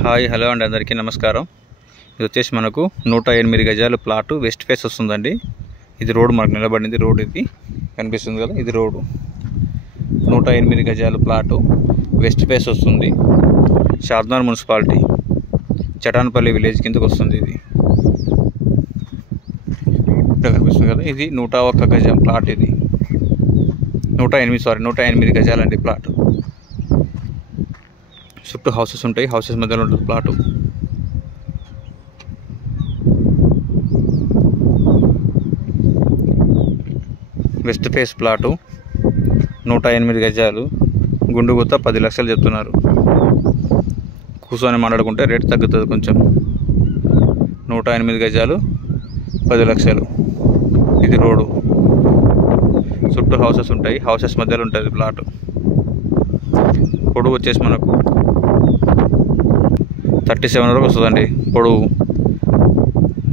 Hi hello అండి, అందరికీ నమస్కారం. ఇది వచ్చేసి మనకు 108 గజాలు ప్లాటు వెస్ట్ ఫేస్ వస్తుందండి. ఇది రోడ్ మనకు నిలబడింది. రోడ్ ఇది కనిపిస్తుంది కదా, ఇది రోడ్డు. 108 గజాలు ప్లాటు వెస్ట్ ఫేస్ వస్తుంది. షాద్నగర్ మున్సిపాలిటీ చటాన్పల్లి విలేజ్ కిందకు వస్తుంది. ఇది కనిపిస్తుంది కదా, ఇది 101 గజం ప్లాట్. ఇది 108 గజాలండి ప్లాట్. చుట్టూ హౌసెస్ ఉంటాయి, హౌసెస్ మధ్యలో ఉంటుంది ప్లాటు. వెస్ట్ ఫేస్ ప్లాటు 108 గజాలు. గుండు గుత్త 10 లక్షలు చెప్తున్నారు. కూర్చొని మాట్లాడుకుంటే రేట్ తగ్గుతుంది కొంచెం. 108 గజాలు 10 లక్షలు. ఇది రోడ్డు, చుట్టూ హౌసెస్ ఉంటాయి, హౌసెస్ మధ్యలో ఉంటుంది ప్లాటు. పొడవు వచ్చేసి మనకు 37 వరకు వస్తుందండి పొడవు.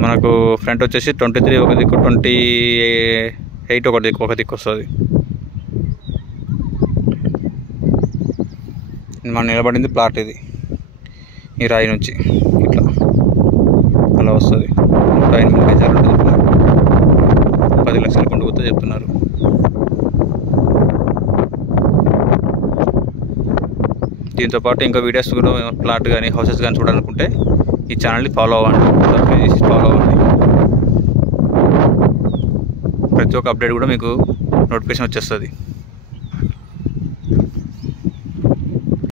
మనకు ఫ్రంట్ వచ్చేసి 23 ఒక దిక్కు, 28 ఒక దిక్కు వస్తుంది. మనం నిలబడింది ప్లాట్ ఇది. ఈ రాయి నుంచి ఇట్లా అలా వస్తుంది. 108 గజాలు ఉంటుంది ప్లాట్. 10 లక్షలు కొండుకుతో చెప్తున్నారు. దీంతో పాటు ఇంకా వీడియోస్ కూడా, ప్లాట్ కానీ హౌసెస్ కానీ చూడాలనుకుంటే ఈ ఛానల్ని ఫాలో అవ్వండి, సబ్స్క్రైబ్ చేసి ఫాలో అవ్వండి. ప్రతి ఒక్క అప్డేట్ కూడా మీకు నోటిఫికేషన్ వచ్చేస్తుంది.